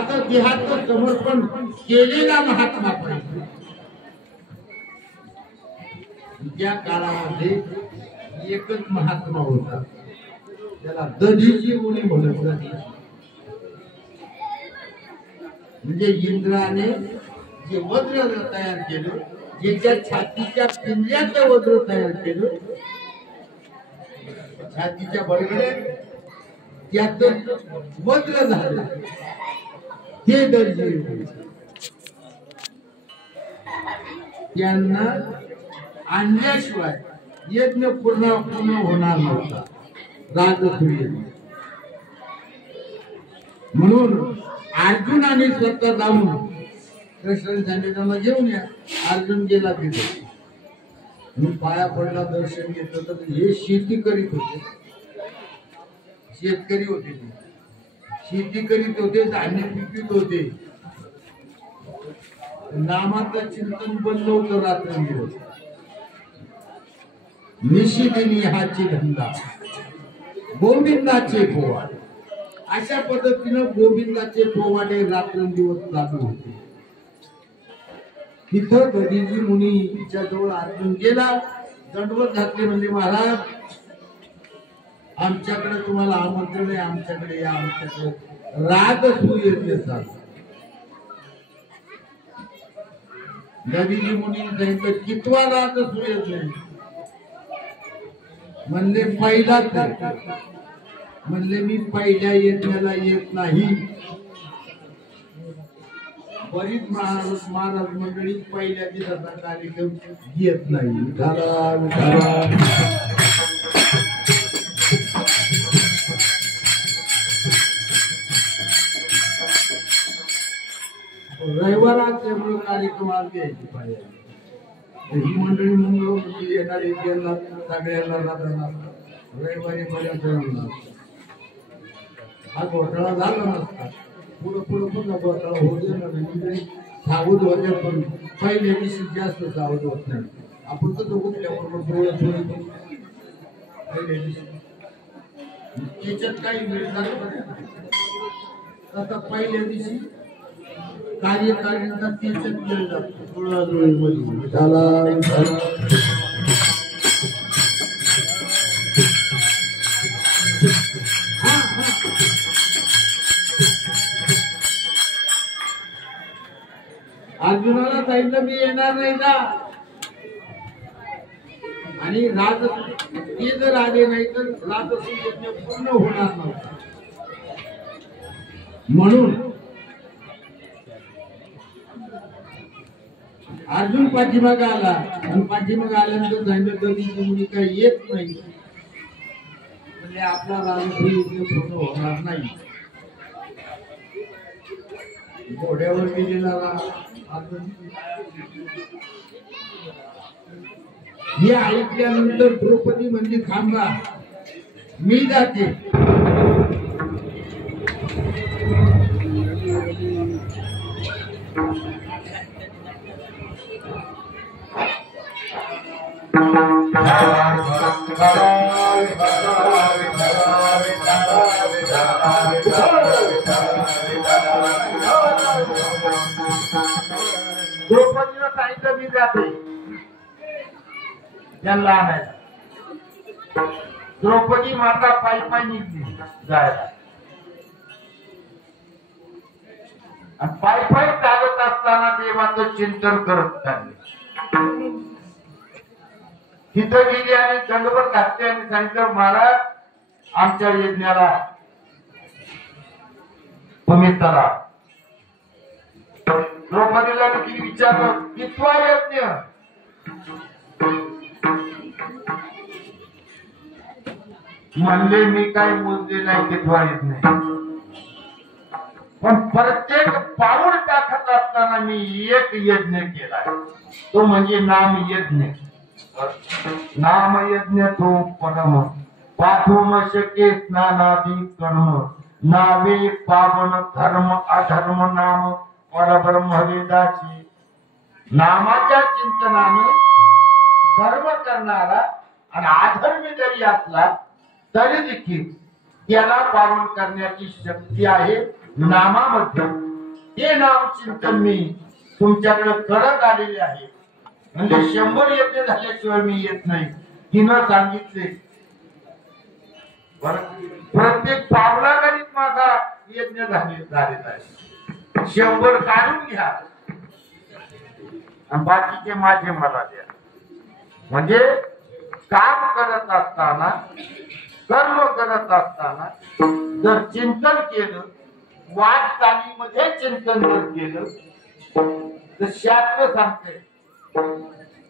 आता देहाचं समर्पण केलेला महात्मा पाहिजे. त्या काळामध्ये एकच महात्मा होता, त्याला दधीची मुनी म्हणत. दधीची म्हणजे इंद्राने जे वज्र तयार केलं, ज्याच्या छातीच्या पिंजऱ्याचं वज्र तयार केलं, छातीच्या बडगडे त्यात वज्र झालं, हे दर्जे. त्यांना आणल्याशिवाय यज्ञ पूर्ण होणार नव्हता. राजसूय म्हणून अर्जुनाने स्वतः जाऊन कृष्णाने सांगितलं घेऊन या. अर्जुन गेला तिथे, मी पाया पडला, दर्शन घेतलं. तर हे शेती करीत होते, शेतकरी होते, शेती करीत होते, धान्य पिकवित होते. नामाचं चिंतन बंद होतं रात्रंदिवस. निशिदिनी हाची धंदा, गोविंदाचे पोवाडे. अशा पद्धतीनं गोविंदाचे पोवाडे रात्रंदिवस चालू होते. तिथं दधीजी मुनीच्या जवळ अर्जुन गेला, दंडवत घातले. म्हणजे महाराज, आमच्याकडे तुम्हाला आमंत्रण आहे, आमच्याकडे या, आमच्याकडे राजसूय चालू. दधीजी मुनी सांगितलं, कितवा राजसूय नाही? म्हणले पहिलाच. म्हणले मी पहिल्या यज्ञाला येत नाही. बरीच महाराज मंडळी पहिल्या दिवसाचा कार्यक्रम येत नाही. रविवारात त्यामुळे कार्यक्रम आज घ्यायचे पाहिजे. ही मंडळी म्हणून येणार येणार सगळ्यांना राहणार रविवारी पर्यंत हा घोटाळा झाला नसता. पुढं पुढं पुन्हा घोटाळा होऊ देणार नाही. सावध होत्या, पण पहिल्या दिवशी जास्त सावध होत नाही. आपण तर कुठल्याबरोबर पहिल्या दिवशी त्याच्यात काही मिळणार. आता पहिल्या दिवशी कार्यकारिणीचा त्याच्यात केलं जातं. जुळवाजुळीमध्ये अर्जुनाला सांगितलं मी येणार नाही ना. आणि राज ते जर आले नाही तर राजसूय पूर्ण होणार नव्हता. म्हणून अर्जुन पाठीमागे आला. आणि पाठीमागे आल्यानंतर सांगितलं दधीजी मुनी काही येत नाही. म्हणजे आपला राजसूय पूर्ण होणार नाही. घोड्यावर गेलेला हे ऐकल्यानंतर द्रौपदी म्हणजे थांबा, मी जाते. द्रौपदीला सांगितलं मी जाते त्यांना आणायला. द्रौपदी माता पायी पायी निघली जायला. आणि पायी पायी चालत असताना देवाचं चिंतन करत चालले. तिथं गेली आणि दंडवत घातले आणि सांगितलं महाराज आमच्या यज्ञाला तुम्ही चला. द्रौपदीला किती विचारलं कितवा यज्ञ? म्हणले मी काय मोजले नाही कितवा यज्ञ. पण प्रत्येक पाऊल टाकत असताना मी एक यज्ञ केलाय, तो म्हणजे नाम यज्ञ. नाम यज्ञ तो परम पाठोम शके स्नानादी कर्म नावे पावन धर्म अधर्म नाम परब्रह्म वेदाची. नामाच्या चिंतनाने धर्म करणारा आणि अधर्मी जरी असला तरी देखील त्याला पावन करण्याची शक्ती आहे नामामध्ये. हे नाम चिंतन मी तुमच्याकडे करत आलेले आहे. म्हणजे 100 यज्ञ झाल्याशिवाय मी येत नाही. तिनं सांगितले प्रत्येक पावलागणित माझा यज्ञ झालेला आहे. 100 काढून घ्या आणि बाकीचे माझे मला द्या. म्हणजे काम करत असताना कर्म करत असताना जर चिंतन केलं, वाटचालीमध्ये चिंतन जर केलं तर शास्त्र सांगते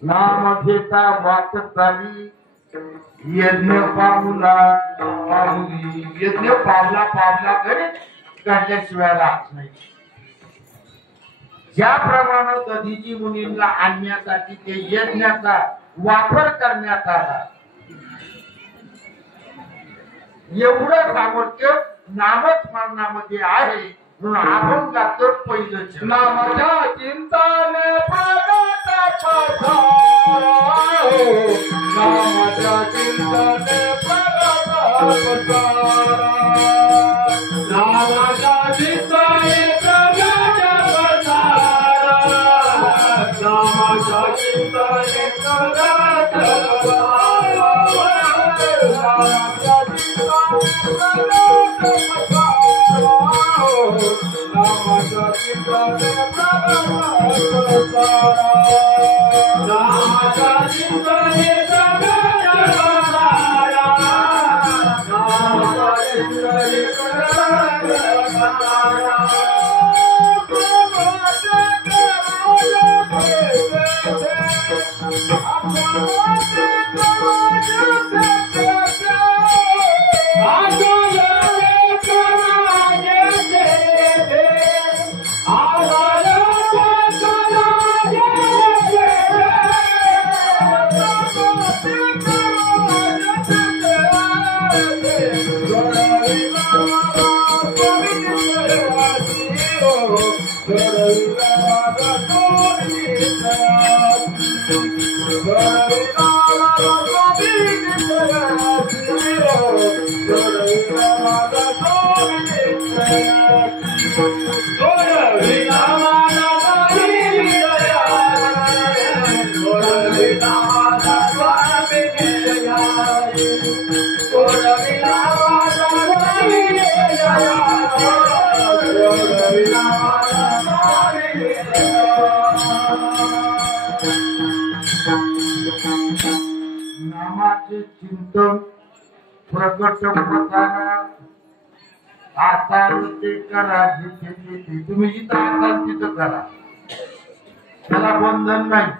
नाम घेता वाट चाली यज्ञ पावला पावली. यज्ञ पावला पावला गणित काढल्याशिवाय राहत नाही. ज्याप्रमाणे दधीची मुनींना आणण्यासाठी ते यज्ञाचा वापर करण्यात आला, एवढं सामर्थ्य नामस्मरणामध्ये आहे. म्हणून आपण जातो पहिलं नामाच्या चिंताने प्रगट पथा, नामाच्या चिंताने प्रगट पथा, नामाच्या चिंताने प्रगट पथा, नामाच्या चिंताने प्रगट पथा, नामाच्या चिंताने प्रगट पथा. नामाच्या चिंताने प्रगट पथा, नामाच्या चिंताने प्रगट पथा, नामाच्या चिंताने प्रगट पथा. नामाचे चिंतन प्रकट होताना आसाल ते करा. जिथे तुम्ही जिथं असाल तिथं करा. त्याला बंधन नाही.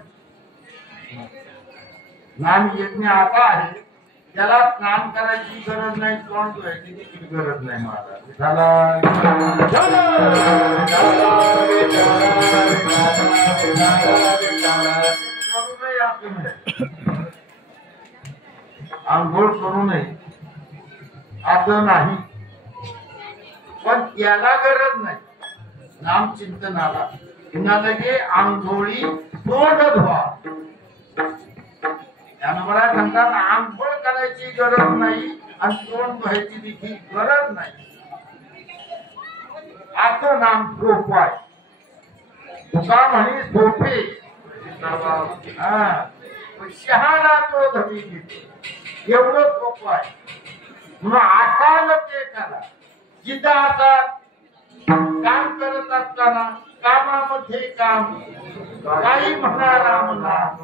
नाम यज्ञ आता आहे, त्याला स्नान करायची गरज नाही, तोंड धुवायची देखील गरज नाही. महाराज आंघोळ करू नये असं नाही, पण त्याला गरज नाही. नाम चिंतनाला लगे आंघोळी तोंड धुवा. त्यानं मला सांगतात आंघोळ करायची गरज नाही आणि तोंड धुवायची देखील गरज नाही. असं नाम सोपं आहे. तुका म्हणे सोपे शहाणा तो धवी घेते. एवढं सोपं आहे. म्हणून आसाल ते करा. जिथं आता काम करत असताना कामामध्ये काम, काही म्हणा राम नाम,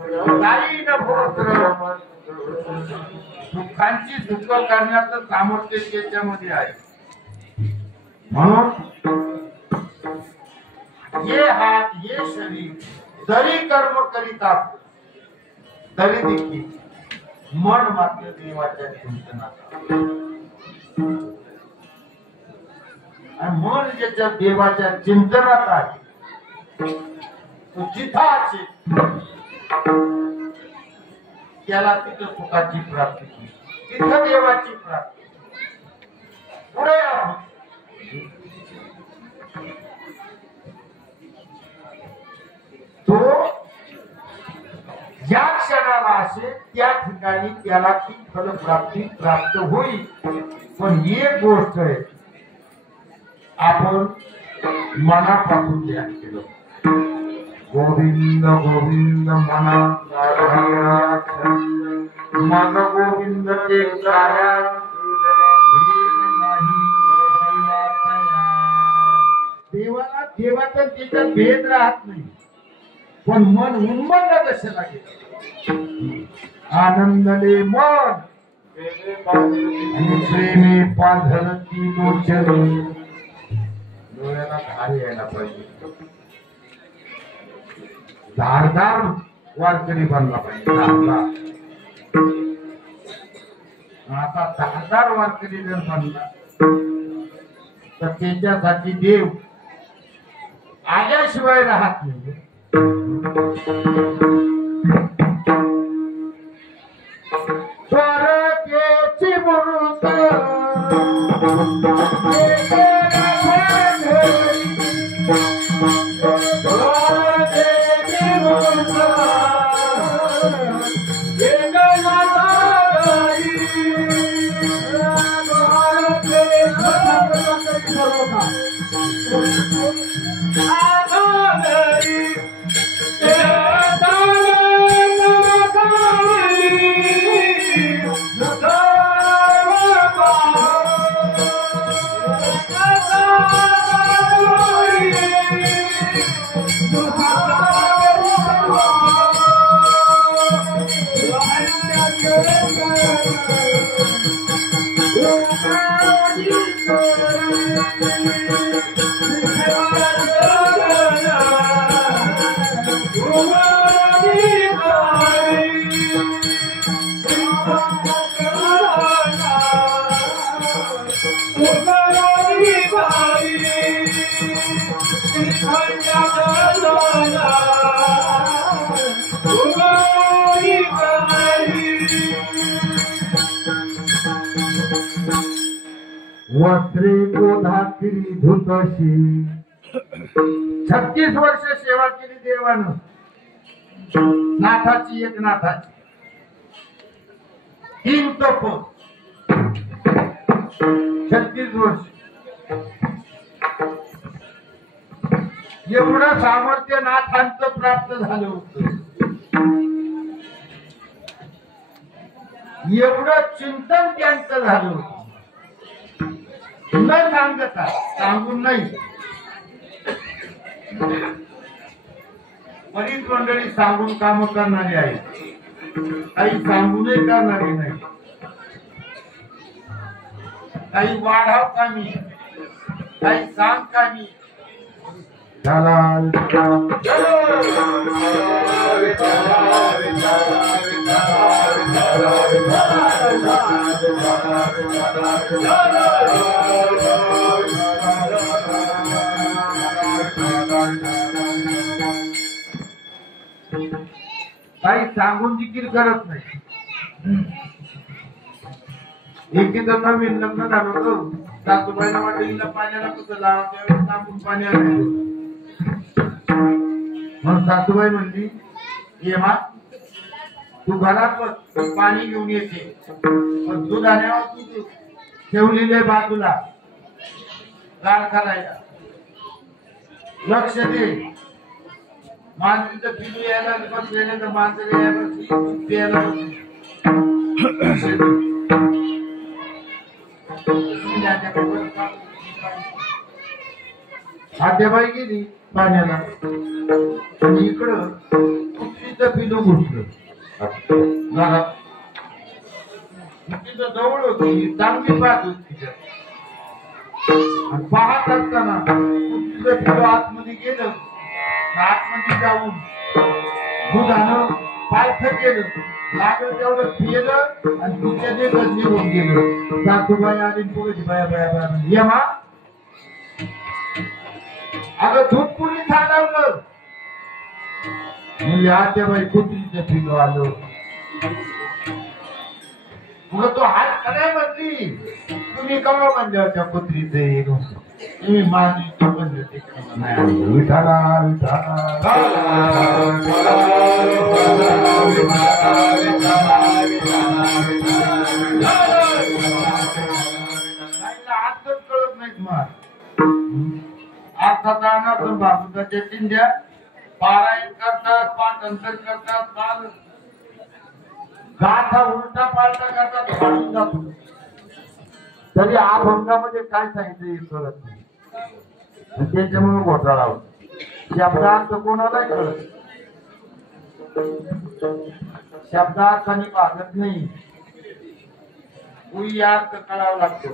काही न भोत्र, दुःखांची दुःख करण्याचं सामर्थ्य त्याच्यामध्ये आहे. म्हणून हे हात हे शरीर जरी कर्म करीत असत तरी देखील मन मात्र देवाच्या चिंतनात, आणि मन ज्याच्या देवाच्या चिंतनात आहे तो जिथं असेल त्याला तिथं सुखाची प्राप्ती, तिथं देवाची प्राप्ती. पुढे तो ज्या क्षणाला असेल त्या ठिकाणी त्याला ती फलप्राप्ती प्राप्त होईल. पण एक गोष्ट आहे, आपण मनापासून ध्यान केलं. गोविंद गोविंद मना मन गोविंद ते काया देवाला देवाचा त्याच्यात भेद राहत नाही. पण मन उन्मत्त कशाला गेलं. आनंदले मन आणि प्रेमे पाझरती लोचन. डोळ्याला धार यायला पाहिजे. धारदार वारकरी बनला पाहिजे. धारदार. आता धारदार वारकरी जर बनला तर त्याच्यासाठी देव आल्याशिवाय राहत नाही. स्वरतेची मूर्त वस्त्रे गोधात्री धुतशी. 36 वर्ष सेवा केली देवानं. नाथाची एक नाथाची 3 तप 36 वर्ष. एवढं सामर्थ्य नाथांचं प्राप्त झालं होतं. एवढं चिंतन त्यांचं झालं होतं. न सांगता सांगून नाही. बरीच मंडळी सांगून काम करणारी आहे. काही सांगूनही करणारी नाही. काही वाढाव कामी, काही सांग कामी. काही सांगून जिकीर करत नाही. एकीचं नवीन लग्न झालं होतं. सासूबाईला वाटलं पाण्याला कसं लावा, त्यावेळेस सांगून पाणी आणायचं. मग सासूबाई म्हणली, ये मा तू घरात बस, पाणी घेऊन येते. पण दूध आल्यावर तू ठेवलेले बाजूला गार करायला लक्ष दे. माणसं पिलू यायला बसलेले तर माणसं यायला आद्याबाई गेली पाण्याला आणि इकडं कुठलीचं पिलू घुसलं घरात. तिथं जवळ होती, चांगली पाहत होती तिच्यात. पाहत असताना कुठलीचं पिलू आतमध्ये गेलं. आतमध्ये जाऊन दुधानं पालथं केलं. लागलं तेवढं पिलं आणि तुझ्या देखत निघून गेलं. सासूबाई आली पुढे बाया बाया बाया ये मा अगं दूध पुरी झालं. म्हणजे आत्याबाई कुत्रीचं पिलो आलो. मग तो हात खराय म्हणली, तुम्ही कवा म्हणले होत्या कुत्रीचे तुम्ही माझी म्हणले विठाला आताच कळत नाहीत. मग दानातून बाजूच्या चिंध्या पारायण करतात, पाठांतर करतात, बाल गाथा उलटा पालटा करतात, फाडून जातो. तरी अभंगामध्ये काय सांगितलं हे कळत नाही. त्याच्यामुळे घोटाळा होतो. शब्दार्थ कोणालाही कळत, शब्दार्थाने भागत नाही. भूय अर्थ कळावा लागतो.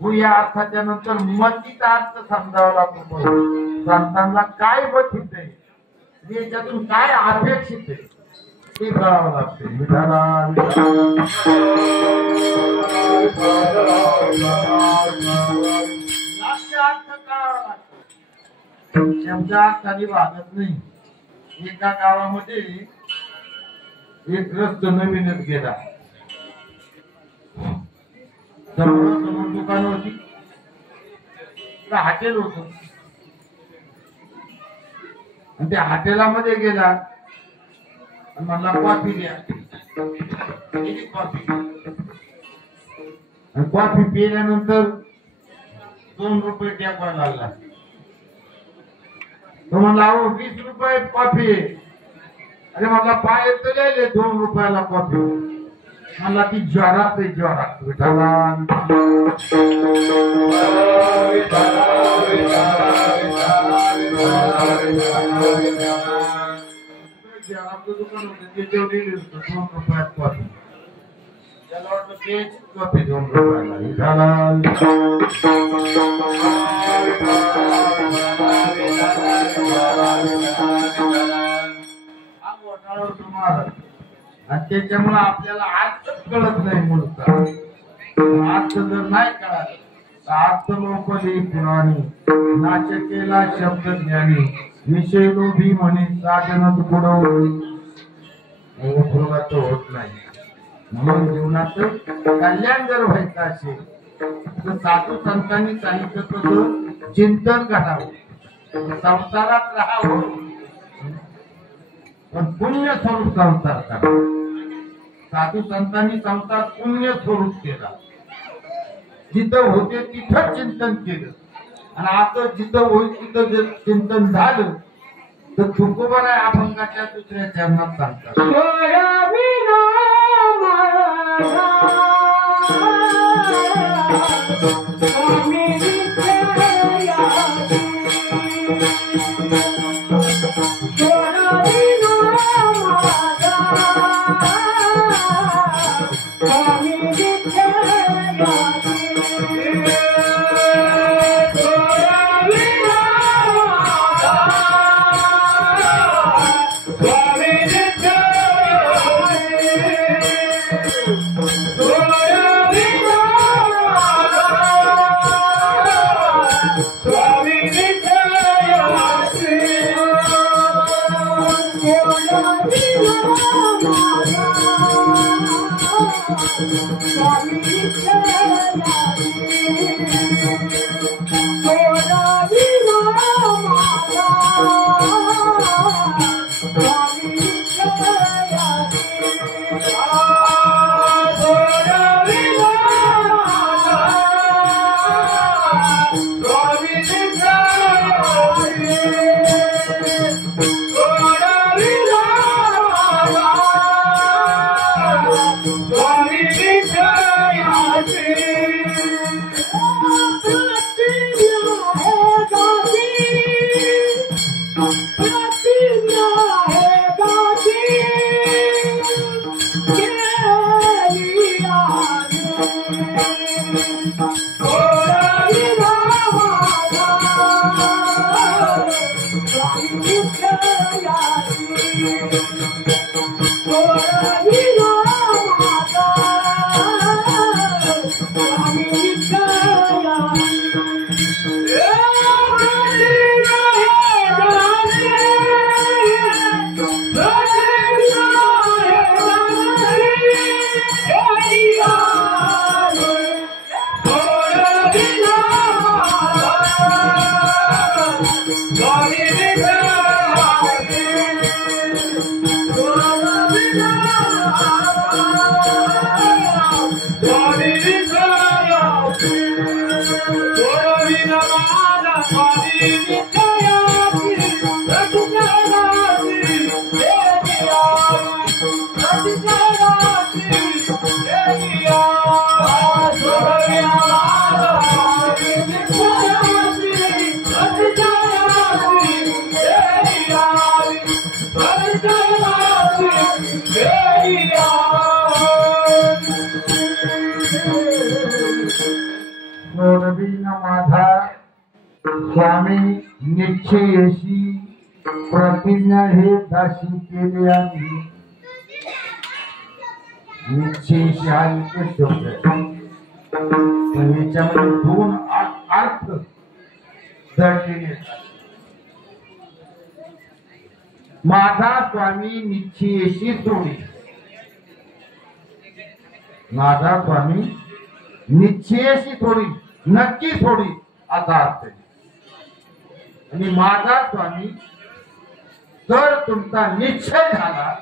भूय अर्थाच्या नंतर मतीचा अर्थ समजावा लागतो. संतांना काय मतीत आहे, याच्यातून काय अपेक्षित आहे ते कळावं लागते. शब्दार्थाने भागत नाही. एका गावामध्ये एक ग्रस्त नवीनच गेला. समोर दुकान होती, हॉटेल होत. आणि त्या हॉटेलामध्ये गेला आणि मला कॉफी द्या. कॉफी आणि कॉफी पिल्यानंतर 2 रुपये टाकायला लागला. तो म्हणला, अहो 20 रुपये कॉफी. अरे मला पाय दिले 2 रुपयाला कॉफी. मला ती ज्वारात आहे, ज्वारात. विठाला ज्वाराचं दुकान होतं, ते जेवढे 2 रुपयात कॉफी. त्याला वाटलं तेच कॉफी 2 रुपयाला. विठाला आणि त्याच्यामुळे आपल्याला अर्थ कळत नाही. मुळचा अर्थ जर नाही कळाला तर अर्थ लोकली पुराणी नाचकेला शब्द ज्ञानी विषय लोभी म्हणे साधनच पुढं होत नाही. म्हणून जीवनात कल्याण जर व्हायचं असेल तर साधू संतांनी सांगितलं तसं चिंतन करावं, संसारात राहावं, पण पुण्य स्वरूप संसार करा. साधू संतांनी संसार पुण्य स्वरूप केला. जिथं होते तिथं चिंतन केलं. आणि आता जिथं होईल तिथं जर चिंतन झालं तर तुकोबार अभंगाच्या दुसऱ्या चरणात सांगतात. माझा स्वामी निश्चयशी प्रतिज्ञा हे दासी केले आणि निश्चयशी हा एक शब्द आहे याच्यामध्ये दोन अर्थ दडलेले आहेत. माझा स्वामी निश्चयशी सोडी, माझा स्वामी निश्चयशी थोडी नक्की थोडी असा अर्थ आहे. आणि माझा स्वामी जर तुमचा निश्चय झाला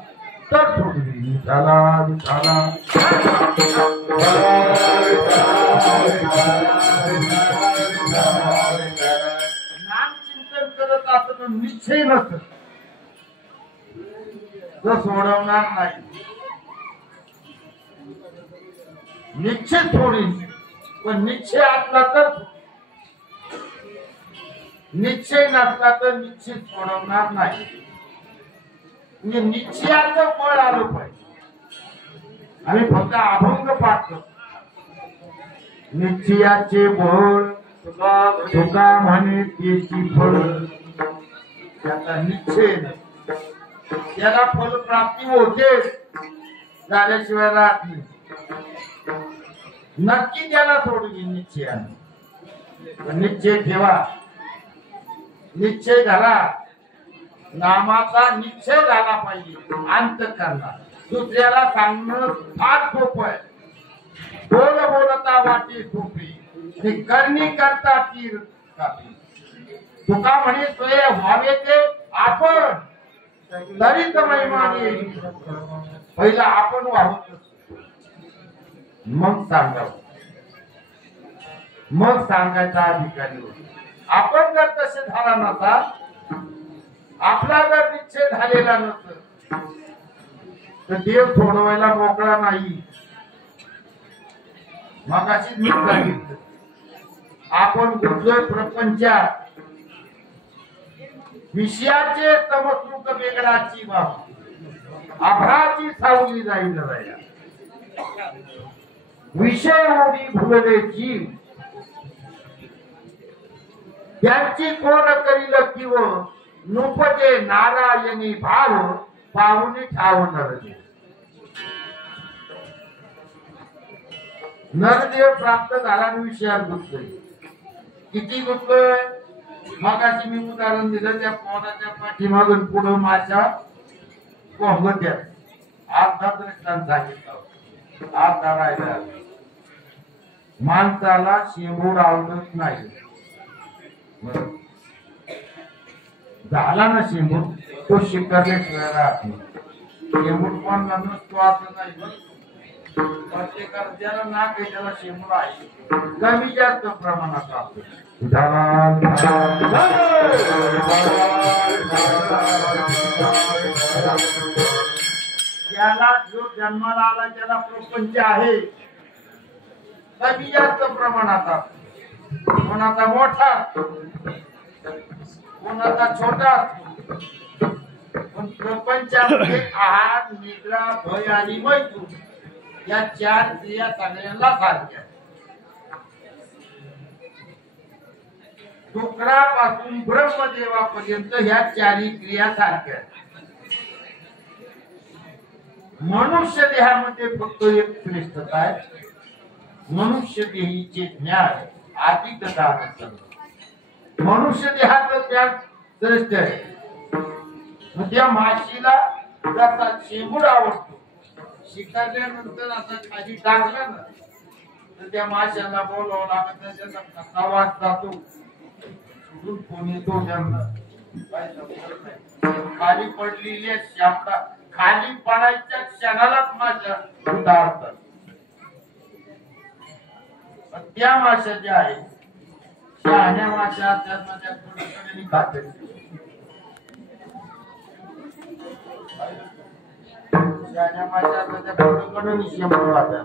तर थोडी झाला झाला नाम चिंतन करत असं निश्चय नसत तर सोडवणार नाही. निश्चय थोडी पण निश्चय असला तर, निश्चय नसला तर निश्चित सोडवणार नाही. म्हणजे निश्चयाचं बळ आलं पाहिजे. आम्ही फक्त अभंग पाहतो. निश्चयाचे बळ तुका म्हणे त्याची फळ, त्याचा निश्चय त्याला फलप्राप्ती होते झाल्याशिवाय राहत नाही. नक्की त्याला सोडून निश्चयाने निश्चय ठेवा. निश्चय झाला, नामाचा निश्चय झाला पाहिजे अंतःकरणात. दुसऱ्याला सांगणं फार सोपं आहे. बोल बोलता वाटी सोपी करणी करता तीर कापी. तुका म्हणे सोय व्हावे ते आपण तरीच महिमाने पहिला आपण वाहत मग सांगावं, मग सांगायचा अधिकारी होतो. आपण जर तसे झाला नसा, आपला जर निश्चय झालेला नसत तर देव सोडवायला मोकळा नाही. मगाशी मी सांगितलं आपण गुजर प्रपंचात विषयाचे तमसुख वेगळाची बाब आभ्राची सावली जाईल राया. विषय ओढी भुलले जीव त्यांची कोण करील किव नुपजे नारायणी भाव पाहुणी ठाव नरदेव. नरदेव प्राप्त झाला आणि विषयात गुंतलोय. किती गुंतलोय? मगाशी मी उदाहरण दिलं त्या पोराच्या पाठीमागून पुढं माझ्या कोहमत्या अर्धा दृष्टांत सांगितलं. अर्धा राहिला. माणसाला शेंबूड आवडत नाही. झाला ना शेंबूड तो शिकारल्याशिवाय राहत नाही. शेंबूड पण नसतो असं नाही. प्रत्येकाला ज्याला नाक आहे त्याला शेंबूड आहे. कमी जास्त प्रमाणात असतो. ज्याला जो जन्माला आला त्याला प्रपंच आहे कमी जास्त प्रमाणात असतो. कोणाचा मोठा कोणाचा छोटा पण प्रपंचामध्ये आहार निद्रा भय आणि मैथून या चार क्रिया सगळ्यांना सारख्या. डुकरापासून ब्रह्मदेवापर्यंत ह्या चारही क्रिया सारख्या. मनुष्य देहामध्ये फक्त एक श्रेष्ठता आहे. मनुष्य देहीचे ज्ञान अधिक दान. मनुष्य देहाचं ज्ञान श्रेष्ठ आहे. त्या माशीला जसा शेंबूड आवडतो शिकारल्यानंतर आता खाली टाकलं ना तर त्या माशाला बोलावं लागत नाही. त्याचा कसा वास जातो कोण येतो त्यांना खाली पडलेल्या शापला खाली पडायच्या क्षणालाच माशा उतारतात. त्या माशा ज्या आहेत शहाण्या माशा त्या कडकडीने खाते शहाण्या माशा त्या कडकडीने शेंबूड खातात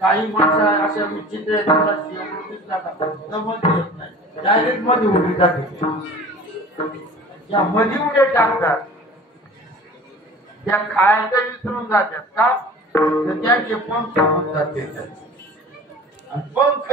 काही माणसं अशा विचित्र आहेत मला शेंबूड दिसला का जमत येत नाही डायरेक्ट मध्ये उडी टाकते त्या मध्ये उड्या टाकतात त्या खायचं विसरून जातात का तर त्यांचे पंख होऊन जाते पंख